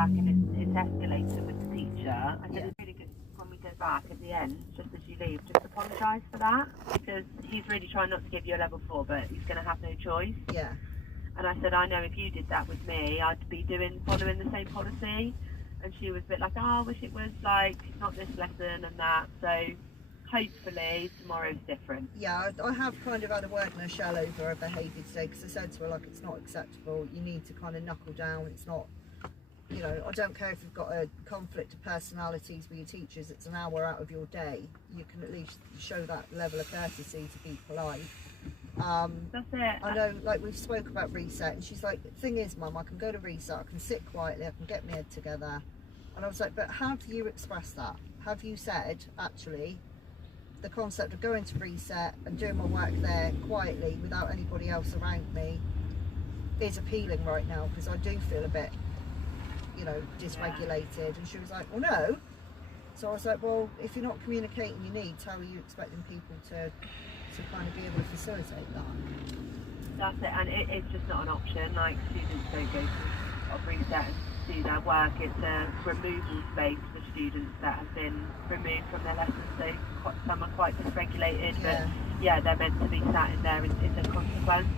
back and it's escalated with the teacher. I said it's really good when we go back at the end, just as you leave, just apologise for that, because he's really trying not to give you a level 4, but he's going to have no choice. Yeah. And I said, I know if you did that with me, I'd be following the same policy. And she was a bit like, oh, I wish it was like not this lesson and that. So hopefully tomorrow's different. Yeah, I have kind of had a word in a shell over her behaviour today, because I said to her, like, it's not acceptable. You need to kind of knuckle down. It's not, you know, I don't care if you've got a conflict of personalities with your teachers. It's an hour out of your day. You can at least show that level of courtesy to be polite. That's it. I know, like, we've spoke about reset, and she's like, the thing is, Mum, I can go to reset, I can sit quietly, I can get my head together. And I was like, but how do you express that? Have you said, actually, the concept of going to reset and doing my work there quietly without anybody else around me is appealing right now, because I do feel a bit, you know, dysregulated. And she was like, well, no. So I was like, well, if you're not communicating your needs, how are you expecting people to kind of be able to facilitate that? That's it, and it's just not an option. Like, students don't go to reset and do their work. It's a removal space for students that have been removed from their lessons. So some are quite dysregulated, but yeah, they're meant to be sat in there. It's a consequence.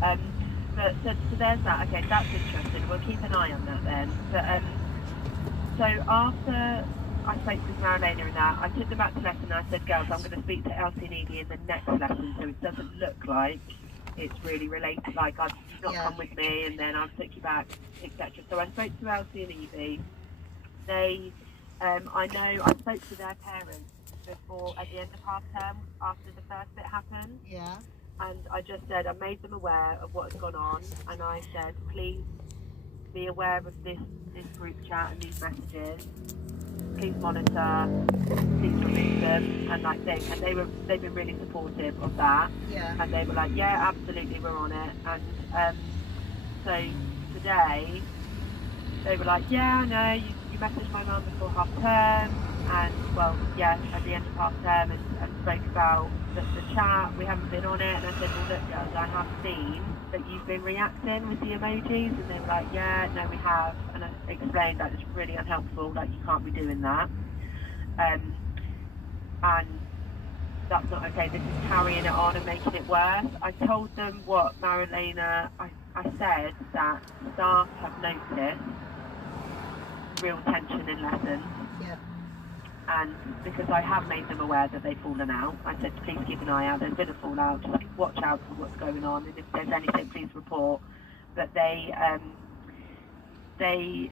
But so there's that. Okay, that's interesting. We'll keep an eye on that then. But so after I spoke with Marilena and that, I took them back to lesson and I said, girls, I'm going to speak to Elsie and Edie in the next lesson, so it doesn't look like it's really related, like I've not come with me and then I've took you back, etc. So I spoke to Elsie and Evie. They, I know I spoke to their parents before, at the end of half term, after the first bit happened. Yeah. And I just said, I made them aware of what had gone on, and I said, please be aware of this group chat and these messages. Please monitor, please remove them, and like thing. And they've been really supportive of that. Yeah. And they were like, yeah, absolutely, we're on it. And so today they were like, yeah, I know you messaged my mum before half term, and well, yeah, at the end of half term, and spoke about the chat. We haven't been on it, and I said, well, look, girls, I have seen that you've been reacting with the emojis, and they were like, yeah, no, we have. And I explained that it's really unhelpful, like you can't be doing that, and that's not okay. This is carrying it on and making it worse. I told them what Marilena, I said that staff have noticed real tension in lessons. Yeah. And because I have made them aware that they've fallen out, I said, please keep an eye out. There's been a fallout. Just watch out for what's going on, and if there's anything, please report. But they